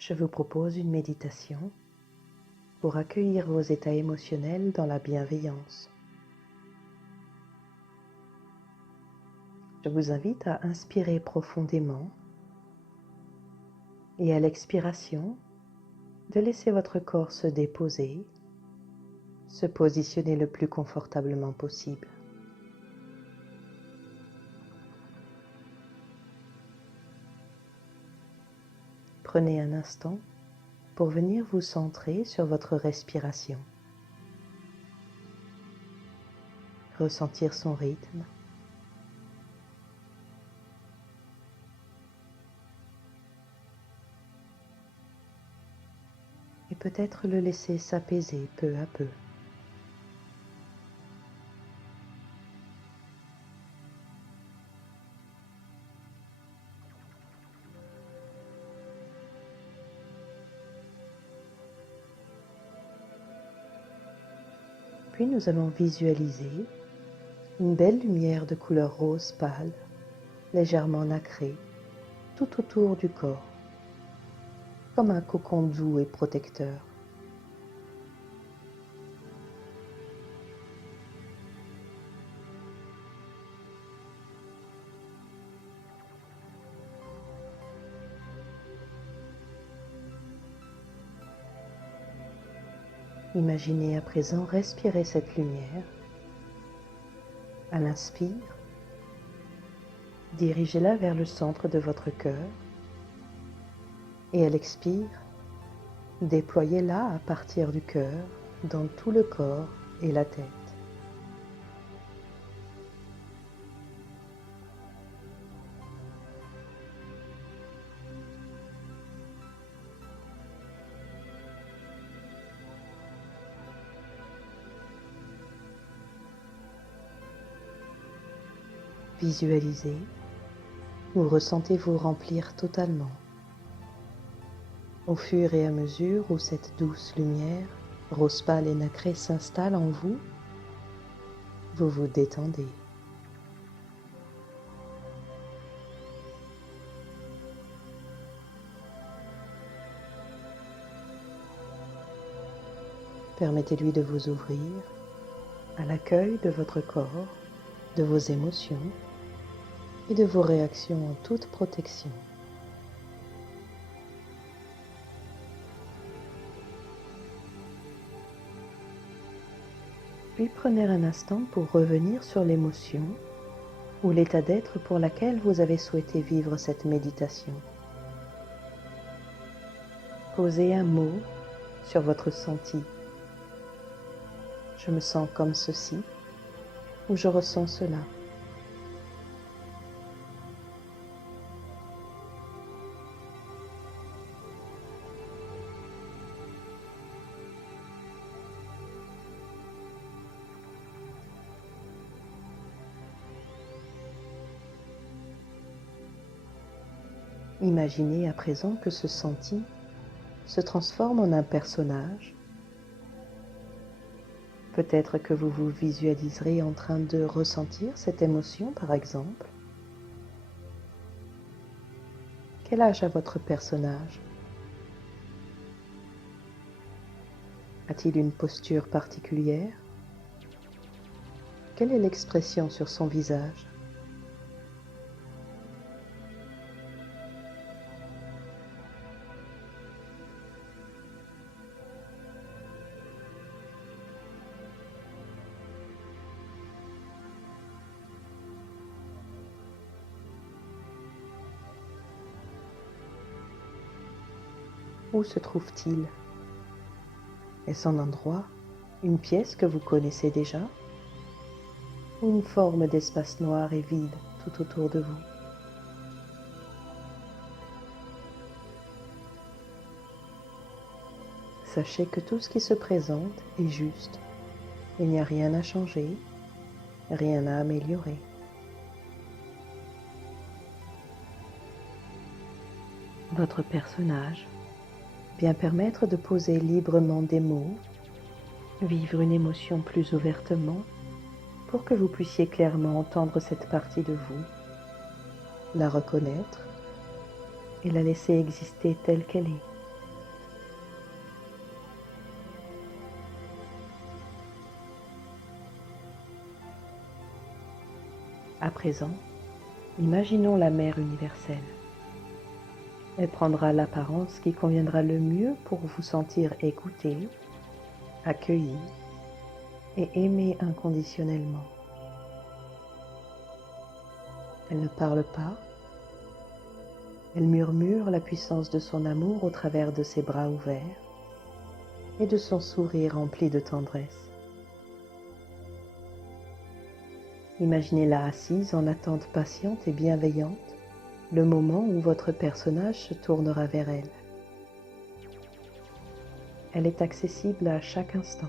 je vous propose une méditation pour accueillir vos états émotionnels dans la bienveillance. Je vous invite à inspirer profondément et à l'expiration, de laisser votre corps se déposer, se positionner le plus confortablement possible. Prenez un instant pour venir vous centrer sur votre respiration. Ressentir son rythme. Et peut-être le laisser s'apaiser peu à peu. Puis nous allons visualiser une belle lumière de couleur rose pâle, légèrement nacrée, tout autour du corps, comme un cocon doux et protecteur. Imaginez à présent respirer cette lumière. À l'inspire, dirigez-la vers le centre de votre cœur et à l'expire, déployez-la à partir du cœur dans tout le corps et la tête. Visualisez ou ressentez-vous remplir totalement. Au fur et à mesure où cette douce lumière, rose pâle et nacrée s'installe en vous, vous vous détendez. Permettez-lui de vous ouvrir à l'accueil de votre corps, de vos émotions et de vos réactions en toute protection. Puis prenez un instant pour revenir sur l'émotion ou l'état d'être pour laquelle vous avez souhaité vivre cette méditation. Posez un mot sur votre ressenti. Je me sens comme ceci ou je ressens cela. Imaginez à présent que ce senti se transforme en un personnage. Peut-être que vous vous visualiserez en train de ressentir cette émotion, par exemple. Quel âge a votre personnage? A-t-il une posture particulière? Quelle est l'expression sur son visage? Où se trouve-t-il? Est-ce un endroit, une pièce que vous connaissez déjà? Ou une forme d'espace noir et vide tout autour de vous? Sachez que tout ce qui se présente est juste. Il n'y a rien à changer, rien à améliorer. Votre personnage vient permettre de poser librement des mots, vivre une émotion plus ouvertement pour que vous puissiez clairement entendre cette partie de vous, la reconnaître et la laisser exister telle qu'elle est. présent, imaginons la mère universelle. Elle prendra l'apparence qui conviendra le mieux pour vous sentir écouté, accueilli et aimé inconditionnellement. Elle ne parle pas, elle murmure la puissance de son amour au travers de ses bras ouverts et de son sourire rempli de tendresse. Imaginez-la assise en attente patiente et bienveillante, le moment où votre personnage se tournera vers elle. Elle est accessible à chaque instant.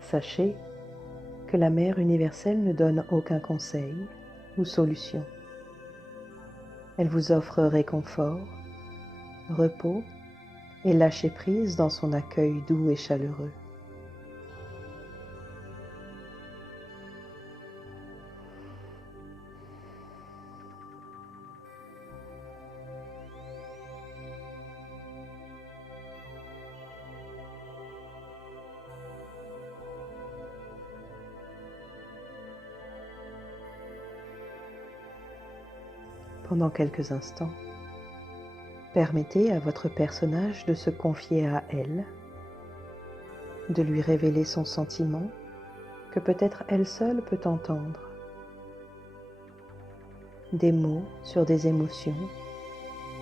Sachez que la mère universelle ne donne aucun conseil ou solution. Elle vous offre réconfort, repos et lâcher prise dans son accueil doux et chaleureux. Pendant quelques instants, permettez à votre personnage de se confier à elle, de lui révéler son sentiment que peut-être elle seule peut entendre. Des mots sur des émotions,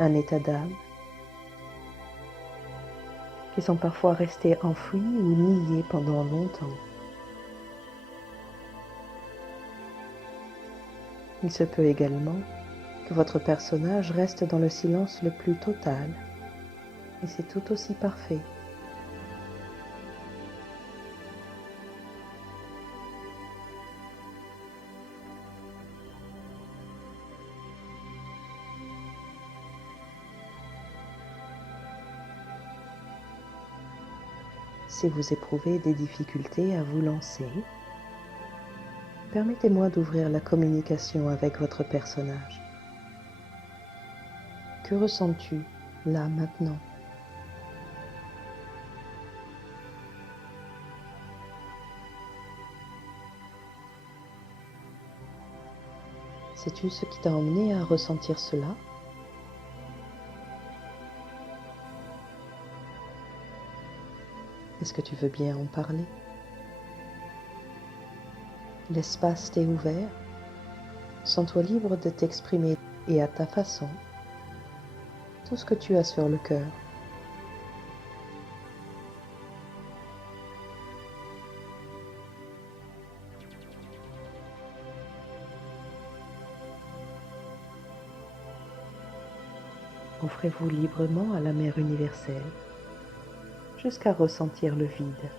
un état d'âme, qui sont parfois restés enfouis ou niés pendant longtemps. Il se peut également que votre personnage reste dans le silence le plus total, et c'est tout aussi parfait. Si vous éprouvez des difficultés à vous lancer, permettez-moi d'ouvrir la communication avec votre personnage. Que ressens-tu là maintenant? Sais-tu ce qui t'a emmené à ressentir cela? Est-ce que tu veux bien en parler? L'espace t'est ouvert. Sens-toi libre de t'exprimer et à ta façon tout ce que tu as sur le cœur. Offrez-vous librement à la mère universelle jusqu'à ressentir le vide.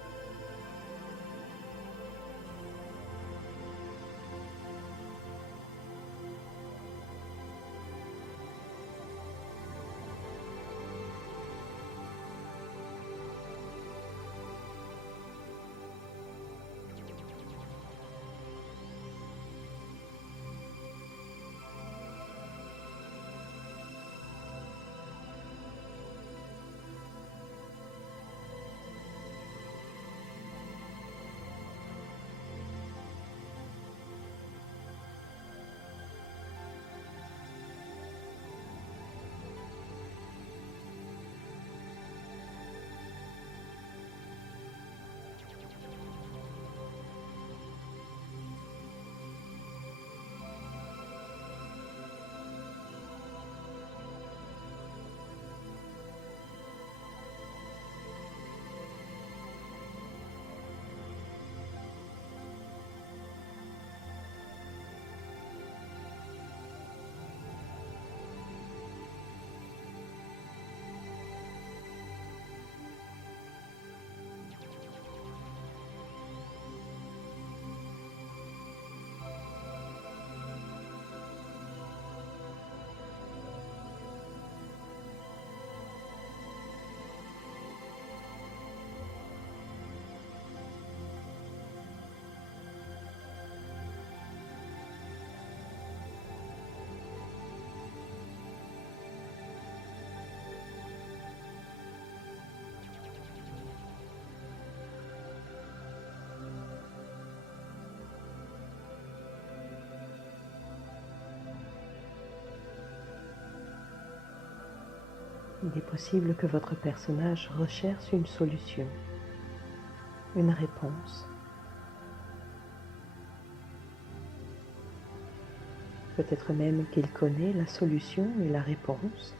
Il est possible que votre personnage recherche une solution, une réponse. Peut-être même qu'il connaît la solution et la réponse,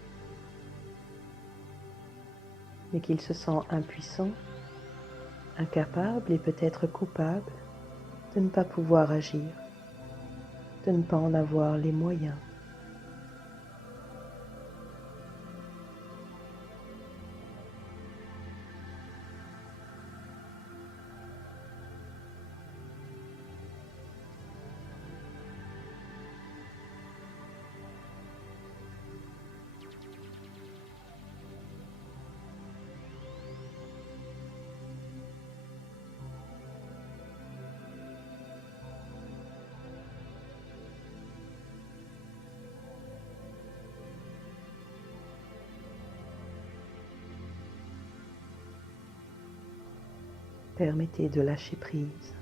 mais qu'il se sent impuissant, incapable et peut-être coupable de ne pas pouvoir agir, de ne pas en avoir les moyens. Permettez de lâcher prise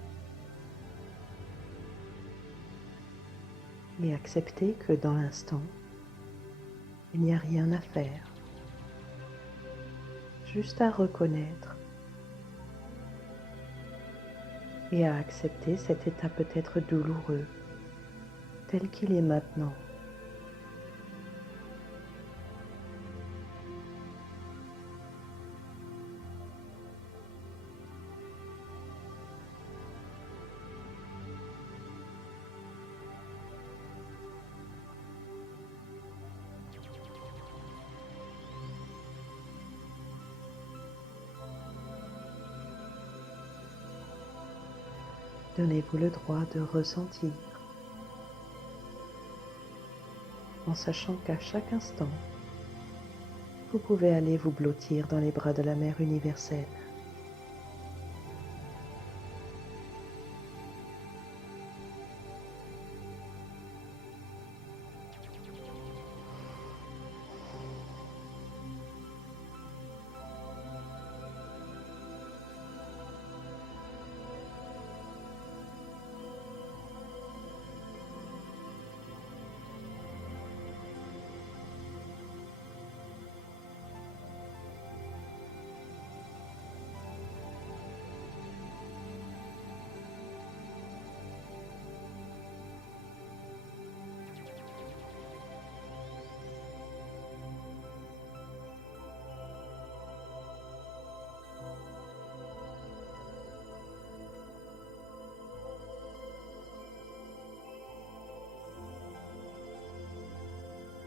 et acceptez que dans l'instant, il n'y a rien à faire, juste à reconnaître et à accepter cet état peut-être douloureux tel qu'il est maintenant. Donnez-vous le droit de ressentir, en sachant qu'à chaque instant, vous pouvez aller vous blottir dans les bras de la Mère universelle.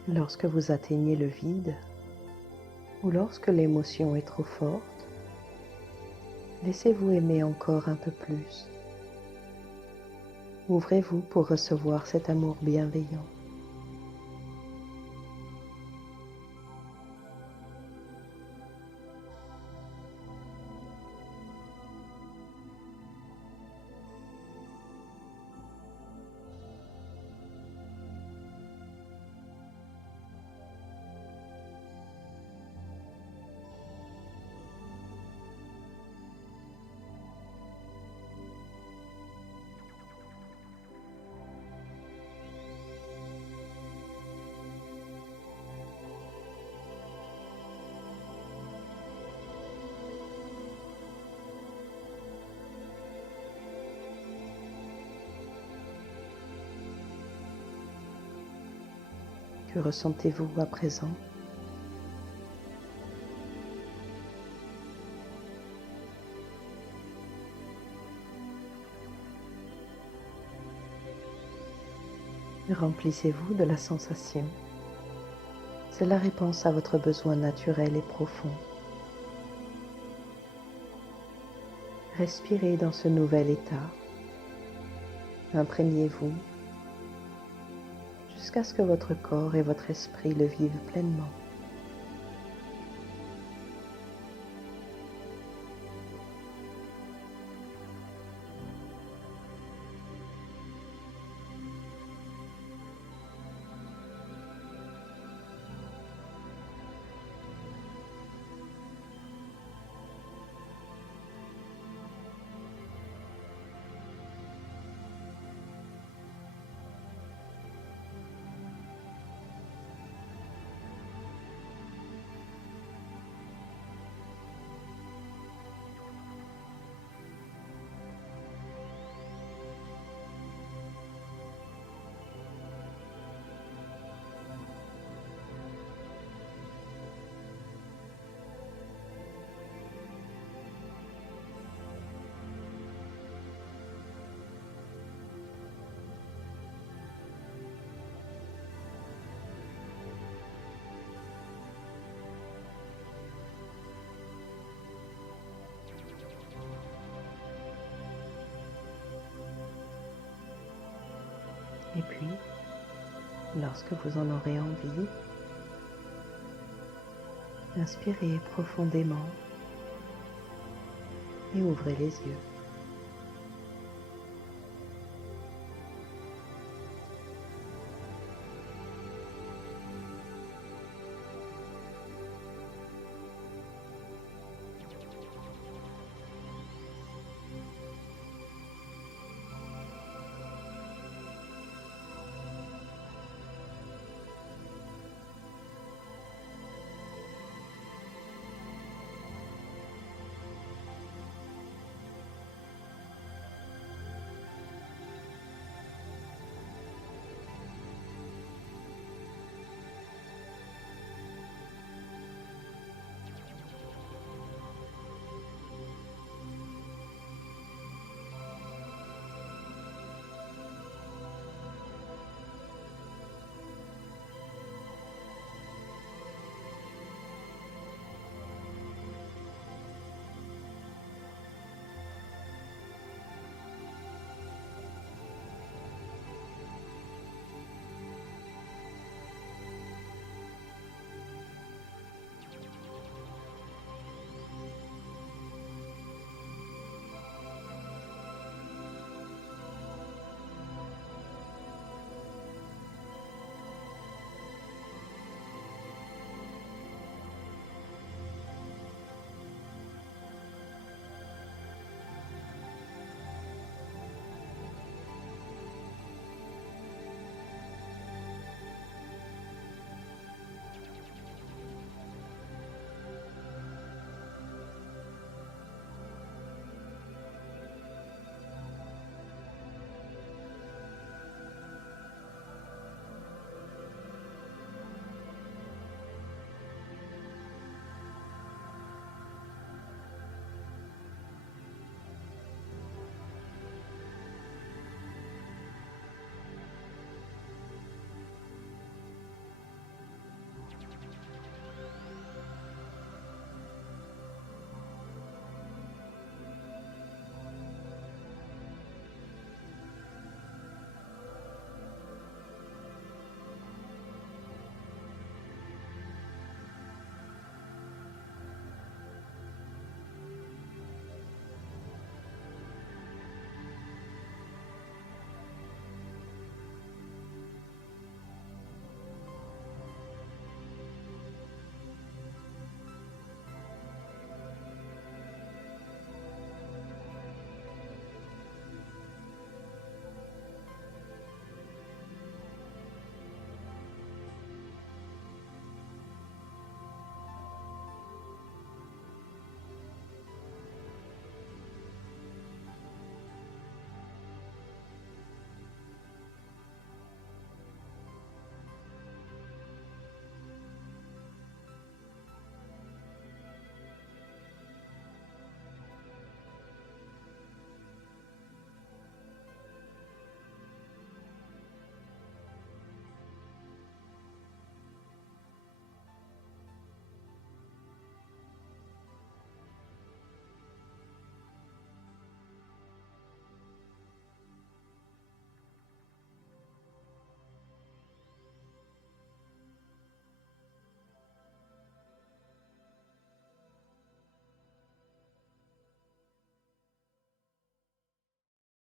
Lorsque vous atteignez le vide, ou lorsque l'émotion est trop forte, laissez-vous aimer encore un peu plus. Ouvrez-vous pour recevoir cet amour bienveillant. Que ressentez-vous à présent? Remplissez-vous de la sensation. C'est la réponse à votre besoin naturel et profond. Respirez dans ce nouvel état. Imprégnez-vous jusqu'à ce que votre corps et votre esprit le vivent pleinement. Et puis, lorsque vous en aurez envie, inspirez profondément et ouvrez les yeux.